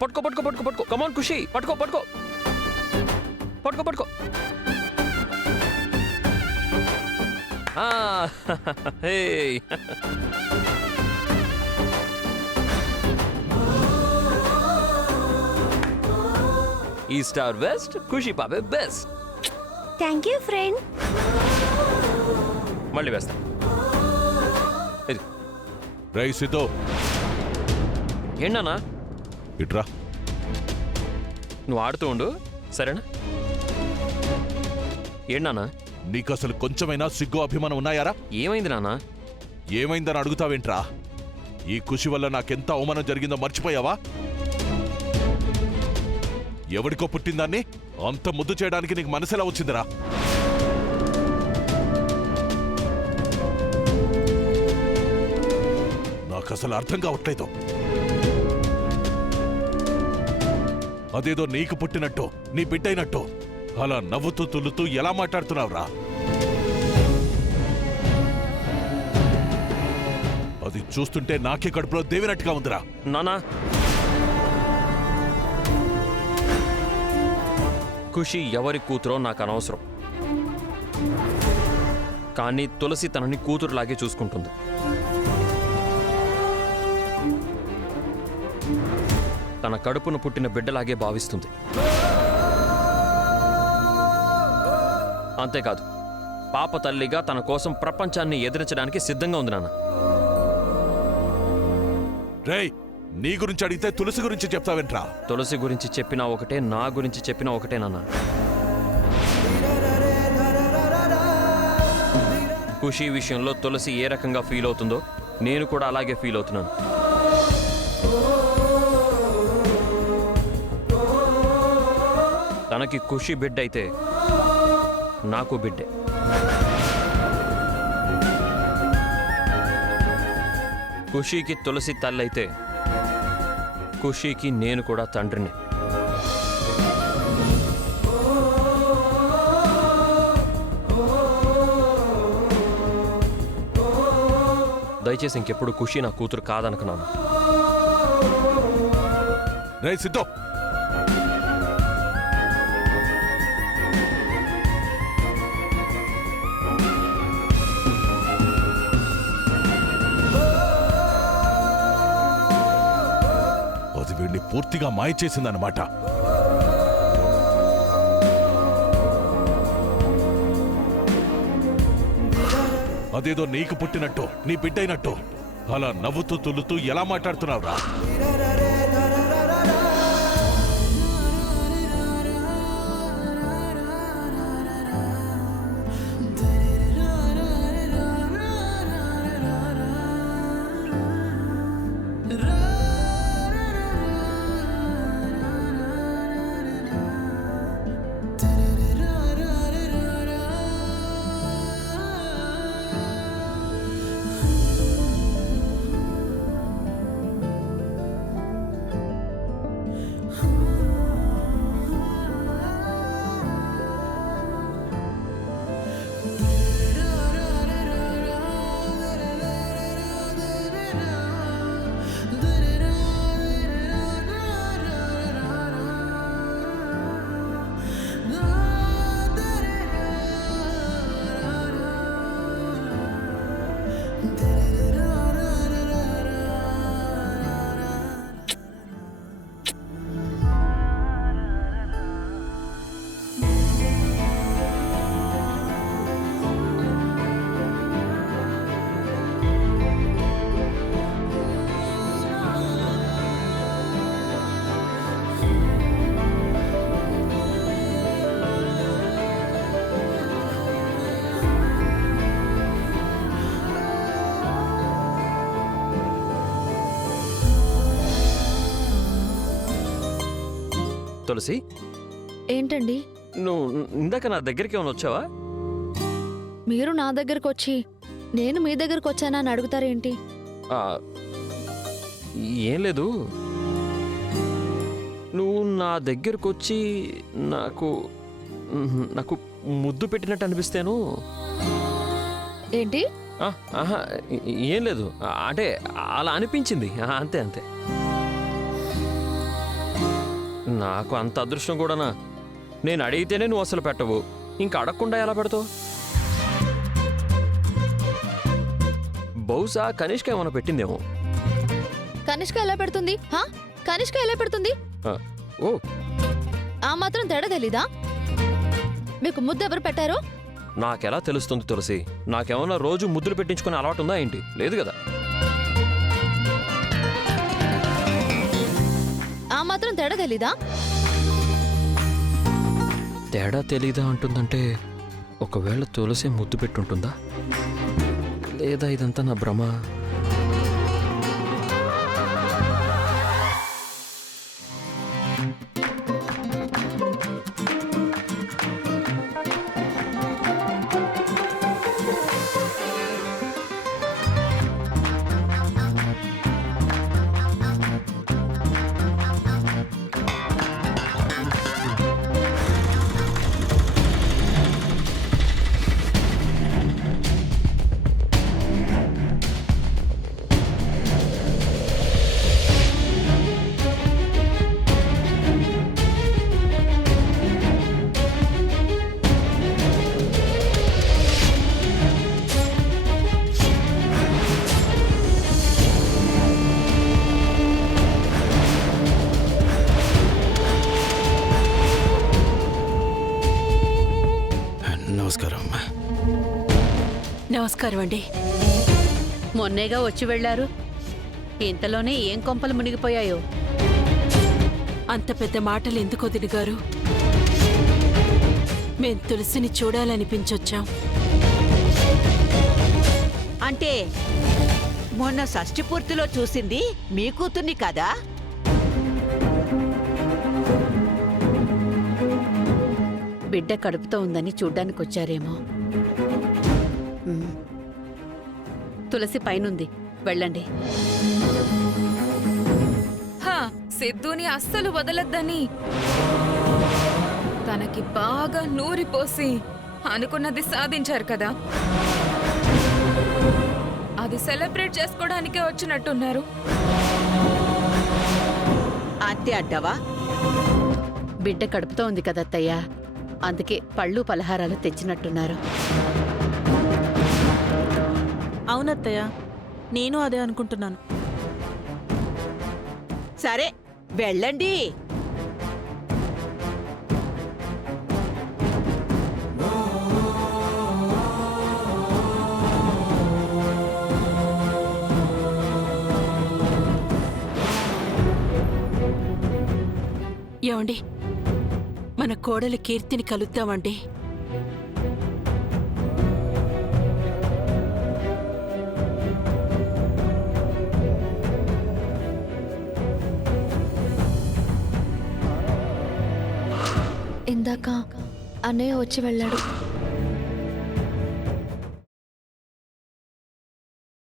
పట్టుకో పట్టుకో పట్టుకో పట్టుకో. కమాన్ ఖుషి, పట్టుకో పట్టుకో పట్టుకో పట్టుకో. హే ఈస్ట్ ఆర్ వెస్ట్, ఖుషి పాపే బెస్ట్. Thank you friend. మళ్ళీ వేస్తా. రై సిద్ధు, ఏంటన్నా? ఇట్రా. నువ్వు ఆడుతూ ఉండు, సరేనా? ఏంటన్నా? నీకు అసలు కొంచెమైనా సిగ్గు అభిమానం ఉన్నాయారా? ఏమైంది నాన్న? ఏమైందని అడుగుతావేంట్రా? ఈ ఖుషి వల్ల నాకెంత అవమానం జరిగిందో మర్చిపోయావా? ఎవడికో పుట్టిందాన్ని అంత ముద్దు చేయడానికి నీకు మనసెలా వచ్చిందిరా? నాకసలు అర్థం కావట్లేదు. అదేదో నీకు పుట్టినట్టు, నీ బిడ్డైనట్టు అలా నవ్వుతూ తుల్లుతూ ఎలా మాట్లాడుతున్నావురా? అది చూస్తుంటే నాకే కడుపులో దేవినట్టుగా ఉందిరా. నానా, ఖుషి ఎవరి కూతురో నాకు అనవసరం, కానీ తులసి తనని కూతురులాగే చూసుకుంటుంది. తన కడుపును పుట్టిన బిడ్డలాగే భావిస్తుంది. అంతేకాదు, పాప తల్లిగా తన కోసం ప్రపంచాన్ని ఎదిరించడానికి సిద్ధంగా ఉంది నాన్న. రేయ్, నీ గురించి అడిగితే తులసి గురించి చెప్తావేంట్రా? తులసి గురించి చెప్పినా ఒకటే, నా గురించి చెప్పినా ఒకటే నాన్న. ఖుషి విషయంలో తులసి ఏ రకంగా ఫీల్ అవుతుందో నేను కూడా అలాగే ఫీల్ అవుతున్నాను. తనకి ఖుషి బిడ్డ అయితే నాకు బిడ్డే. ఖుషీకి తులసి తల్లైతే ఖుషీకి నేను కూడా తండ్రిని. దయచేసి ఇంకెప్పుడు ఖుషి నా కూతురు కాదనుకున్నాను. రేయ్ సిద్ధు, అది వీడిని పూర్తిగా మాయ చేసిందన్నమాట. అదేదో నీకు పుట్టినట్టు, నీ బిడ్డైనట్టు అలా నవ్వుతూ తుల్లుతూ ఎలా మాట్లాడుతున్నావురా? తులసి, ఏంటండి? నువ్వు ఇందాక నా దగ్గరికి ఏమైనా వచ్చావా? మీరు నా దగ్గరకు వచ్చి నేను మీ దగ్గరకు వచ్చానా అని అడుగుతారేంటి? ఏం లేదు, నువ్వు నా దగ్గరకు వచ్చి నాకు నాకు ముద్దు పెట్టినట్టు అనిపిస్తేను. ఏంటి? ఏం లేదు, అంటే అలా అనిపించింది, అంతే అంతే. నాకు అంత అదృష్టం కూడానా? నేను అడిగితేనే నువ్వు అసలు పెట్టవు, ఇంకా అడగకుండా ఎలా పెడతావు? బహుశా కనిష్క ఏమైనా పెట్టిందేమో. కనిష్క ఎలా పెడుతుంది? హా? కనిష్క ఎలా పెడుతుంది? ఆ, ఓ ఆ మాత్రం తేడా తెలీదా? మీకు ముద్దు ఎవరు పెట్టారు? నాకెలా తెలుస్తుంది తులసి? నాకేమన్నా రోజు ముద్దులు పెట్టించుకునే అలవాటు ఉందా ఏంటి? లేదు కదా. ఆ మాత్రం తేడా తెలీదా? తేడా తెలీదా అంటుందంటే ఒకవేళ తులసి ముద్దు పెట్టుంటుందా, లేదా ఇదంతా నా భ్రమ? నమస్కారం అమ్మా. నమస్కారం అండి. మొన్నేగా వచ్చి వెళ్లారు, ఇంతలోనే ఏం కొంపలు మునిగిపోయాయో. అంత పెద్ద మాటలు ఎందుకు వదిన గారు? మేం తులసిని చూడాలనిపించొచ్చాం. అంటే మొన్న షష్ఠి పూర్తిలో చూసింది మీ కూతుర్ని కదా? బిడ్డ కడుపుతో ఉందని చూడ్డానికి వచ్చారేమో. తులసి పైనుంది, వెళ్ళండి. సిద్ధుని అస్సలు వదలద్దని తనకి బాగా నూరిపోసి అనుకున్నది సాధించారు కదా, అది సెలబ్రేట్ చేసుకోవడానికే వచ్చినట్టున్నారు. అంతే అంటావా? బిడ్డ కడుపుతో ఉంది కదా అత్తయ్య, అందుకే పళ్ళు పలహారాలు తెచ్చినట్టున్నారు. అవునత్తయ్య, నేను అదే అనుకుంటున్నాను. సరే వెళ్ళండి. ఏమండి, మన కోడలి కీర్తిని కలుద్దామండి. ఇందాక అన్నయ్య వచ్చి వెళ్ళాడు.